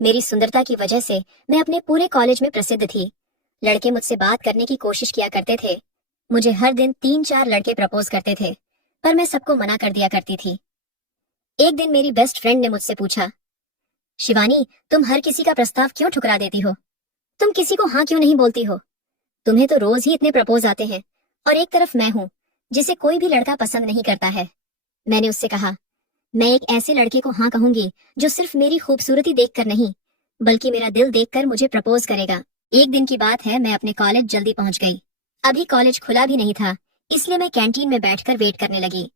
मेरी सुंदरता की वजह से मैं अपने पूरे कॉलेज में प्रसिद्ध थी। लड़के मुझसे बात करने की कोशिश किया करते थे। मुझे हर दिन 3-4 लड़के प्रपोज करते थे, पर मैं सबको मना कर दिया करती थी। एक दिन मेरी बेस्ट फ्रेंड ने मुझसे पूछा, शिवानी, तुम हर किसी का प्रस्ताव क्यों ठुकरा देती हो? तुम किसी को हाँ क्यों नहीं बोलती हो? तुम्हें तो रोज ही इतने प्रपोज आते हैं, और एक तरफ मैं हूँ जिसे कोई भी लड़का पसंद नहीं करता है। मैंने उससे कहा, मैं एक ऐसे लड़के को हाँ कहूंगी जो सिर्फ मेरी खूबसूरती देखकर नहीं, बल्कि मेरा दिल देखकर मुझे प्रपोज करेगा। एक दिन की बात है, मैं अपने कॉलेज जल्दी पहुंच गई। अभी कॉलेज खुला भी नहीं था, इसलिए मैं कैंटीन में बैठकर वेट करने लगी।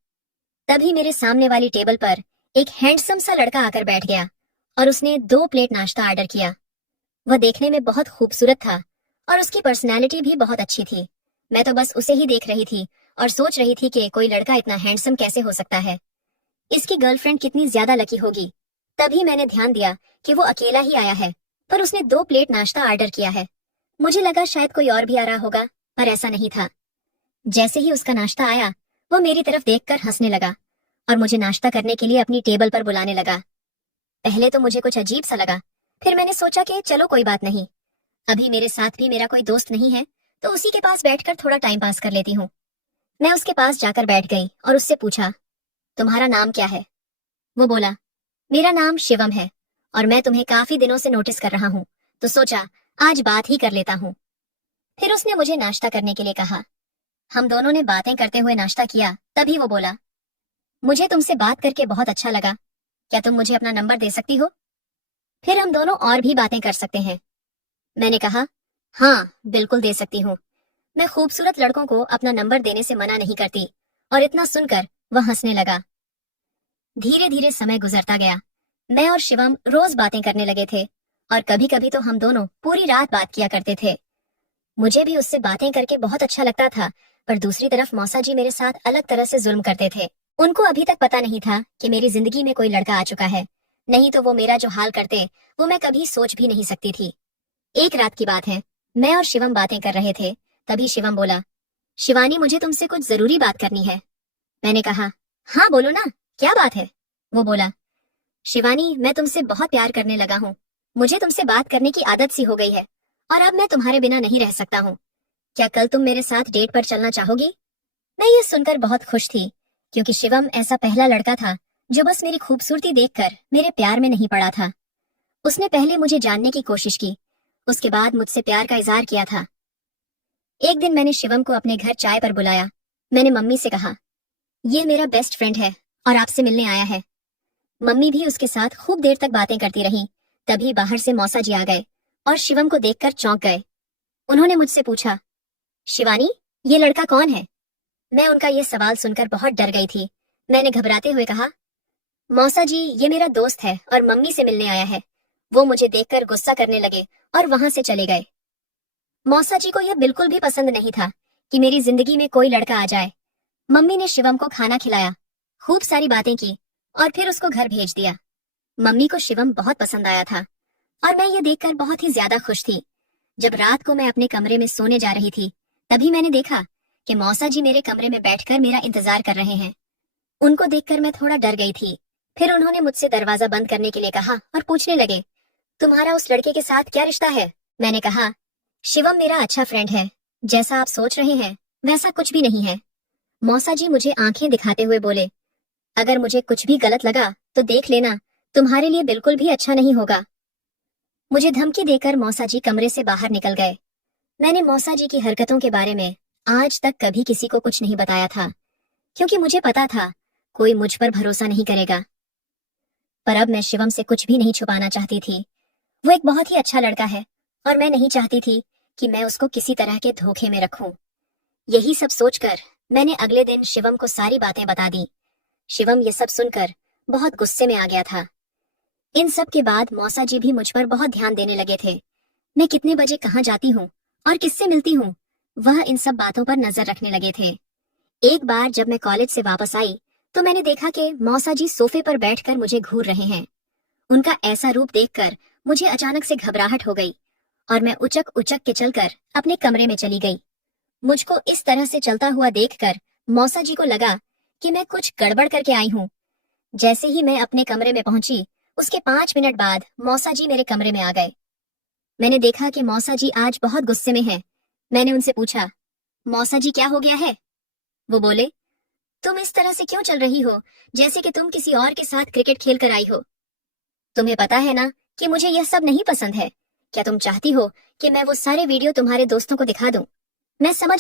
तभी मेरे सामने वाली टेबल पर एक हैंडसम सा लड़का आकर बैठ गया और उसने 2 प्लेट नाश्ता ऑर्डर किया। वह देखने में बहुत खूबसूरत था और उसकी पर्सनैलिटी भी बहुत अच्छी थी। मैं तो बस उसे ही देख रही थी और सोच रही थी कि कोई लड़का इतना हैंडसम कैसे हो सकता है। इसकी गर्लफ्रेंड कितनी ज्यादा लकी होगी। तभी मैंने ध्यान दिया कि वो अकेला ही आया है, पर उसने 2 प्लेट नाश्ता ऑर्डर किया है। मुझे लगा शायद कोई और भी आ रहा होगा, पर ऐसा नहीं था। जैसे ही उसका नाश्ता आया, वो मेरी तरफ देखकर हंसने लगा और मुझे नाश्ता करने के लिए अपनी टेबल पर बुलाने लगा। पहले तो मुझे कुछ अजीब सा लगा, फिर मैंने सोचा कि चलो कोई बात नहीं, अभी मेरे साथ भी मेरा कोई दोस्त नहीं है, तो उसी के पास बैठकर थोड़ा टाइम पास कर लेती हूँ। मैं उसके पास जाकर बैठ गई और उससे पूछा, तुम्हारा नाम क्या है? वो बोला, मेरा नाम शिवम है और मैं तुम्हें काफी दिनों से नोटिस कर रहा हूँ, तो सोचा आज बात ही कर लेता हूँ। फिर उसने मुझे नाश्ता करने के लिए कहा। हम दोनों ने बातें करते हुए नाश्ता किया। तभी वो बोला, मुझे तुमसे बात करके बहुत अच्छा लगा, क्या तुम मुझे अपना नंबर दे सकती हो? फिर हम दोनों और भी बातें कर सकते हैं। मैंने कहा, हाँ बिल्कुल दे सकती हूँ। मैं खूबसूरत लड़कों को अपना नंबर देने से मना नहीं करती। और इतना सुनकर वह हंसने लगा। धीरे धीरे समय गुजरता गया। मैं और शिवम रोज बातें करने लगे थे और कभी कभी तो हम दोनों पूरी रात बात किया करते थे। मुझे भी उससे बातें करके बहुत अच्छा लगता था, पर दूसरी तरफ मौसा जी मेरे साथ अलग तरह से जुल्म करते थे। उनको अभी तक पता नहीं था कि मेरी जिंदगी में कोई लड़का आ चुका है, नहीं तो वो मेरा जो हाल करते वो मैं कभी सोच भी नहीं सकती थी। एक रात की बात है, मैं और शिवम बातें कर रहे थे। तभी शिवम बोला, शिवानी, मुझे तुमसे कुछ जरूरी बात करनी है। मैंने कहा, हाँ बोलो ना, क्या बात है? वो बोला, शिवानी, मैं तुमसे बहुत प्यार करने लगा हूँ। मुझे तुमसे बात करने की आदत सी हो गई है और अब मैं तुम्हारे बिना नहीं रह सकता हूँ। क्या कल तुम मेरे साथ डेट पर चलना चाहोगी? मैं ये सुनकर बहुत खुश थी, क्योंकि शिवम ऐसा पहला लड़का था जो बस मेरी खूबसूरती देखकर मेरे प्यार में नहीं पड़ा था। उसने पहले मुझे जानने की कोशिश की, उसके बाद मुझसे प्यार का इजहार किया था। एक दिन मैंने शिवम को अपने घर चाय पर बुलाया। मैंने मम्मी से कहा, ये मेरा बेस्ट फ्रेंड है और आपसे मिलने आया है। मम्मी भी उसके साथ खूब देर तक बातें करती रहीं। तभी बाहर से मौसा जी आ गए और शिवम को देखकर चौंक गए। उन्होंने मुझसे पूछा, शिवानी, ये लड़का कौन है? मैं उनका ये सवाल सुनकर बहुत डर गई थी। मैंने घबराते हुए कहा, मौसा जी, ये मेरा दोस्त है और मम्मी से मिलने आया है। वो मुझे देखकर गुस्सा करने लगे और वहां से चले गए। मौसा जी को यह बिल्कुल भी पसंद नहीं था कि मेरी जिंदगी में कोई लड़का आ जाए। मम्मी ने शिवम को खाना खिलाया, खूब सारी बातें की और फिर उसको घर भेज दिया। मम्मी को शिवम बहुत पसंद आया था और मैं ये देखकर बहुत ही ज्यादा खुश थी। जब रात को मैं अपने कमरे में सोने जा रही थी, तभी मैंने देखा कि मौसा जी मेरे कमरे में बैठकर मेरा इंतजार कर रहे हैं। उनको देखकर मैं थोड़ा डर गई थी। फिर उन्होंने मुझसे दरवाजा बंद करने के लिए कहा और पूछने लगे, तुम्हारा उस लड़के के साथ क्या रिश्ता है? मैंने कहा, शिवम मेरा अच्छा फ्रेंड है, जैसा आप सोच रहे हैं वैसा कुछ भी नहीं है। मौसा जी मुझे आंखें दिखाते हुए बोले, अगर मुझे कुछ भी गलत लगा तो देख लेना, तुम्हारे लिए बिल्कुल भी अच्छा नहीं होगा। मुझे धमकी देकर मौसा जी कमरे से बाहर निकल गए। मैंने मौसा जी की हरकतों के बारे में आज तक कभी किसी को कुछ नहीं बताया था, क्योंकि मुझे पता था कोई मुझ पर भरोसा नहीं करेगा। पर अब मैं शिवम से कुछ भी नहीं छुपाना चाहती थी। वो एक बहुत ही अच्छा लड़का है और मैं नहीं चाहती थी कि मैं उसको किसी तरह के धोखे में रखूं। यही सब सोचकर मैंने अगले दिन शिवम को सारी बातें बता दी। शिवम ये सब सुनकर बहुत गुस्से में आ गया था। इन सब के बाद मौसा जी भी मुझ पर बहुत ध्यान देने लगे थे। मैं कितने बजे कहाँ जाती हूँ और किससे मिलती हूँ, वह इन सब बातों पर नजर रखने लगे थे। एक बार जब मैं कॉलेज से वापस आई तो मैंने देखा कि मौसा जी सोफे पर बैठकर मुझे घूर रहे हैं। उनका ऐसा रूप देखकर मुझे अचानक से घबराहट हो गई और मैं उचक उचक के चलकर अपने कमरे में चली गई। मुझको इस तरह से चलता हुआ देखकर मौसा जी को लगा कि मैं कुछ गड़बड़ करके आई हूँ। जैसे ही मैं अपने कमरे में पहुंची, उसके 5 मिनट बाद मौसा जी मेरे कमरे में आ गए। मैंने देखा कि मौसा जी आज बहुत गुस्से में हैं। मैंने उनसे पूछा, मौसा जी क्या हो गया है? वो बोले, तुम इस तरह से क्यों चल रही हो, जैसे कि तुम किसी और के साथ क्रिकेट खेल कर आई हो। तुम्हें पता है ना कि मुझे यह सब नहीं पसंद है। क्या तुम चाहती हो कि मैं वो सारे वीडियो तुम्हारे दोस्तों को दिखा दूं? मैं समझ